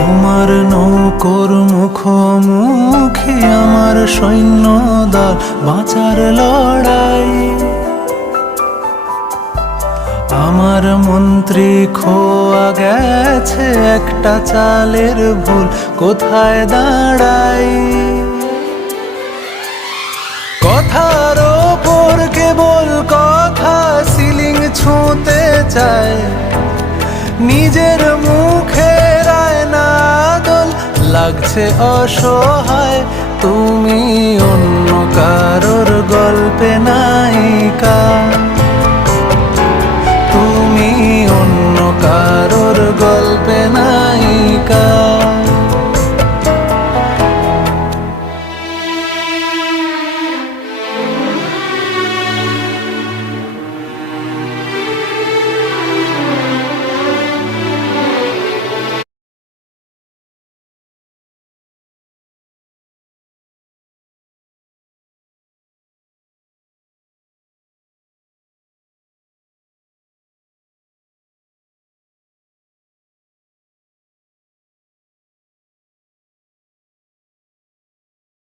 তোমার নৌকোর মুখোমুখি আমার সৈন্য দল, বাঁচার লড়াই। আমার মন্ত্রী খোয়া গেছে, একটা চালের ভুল কোথায় দাঁড়াই। কথার ওপর কেবল কথা, সিলিং ছুঁতে চায়, নিজের মুখের আয়না দোল লাগছে অসহায়। তুমি অন্য কারোর গল্পে না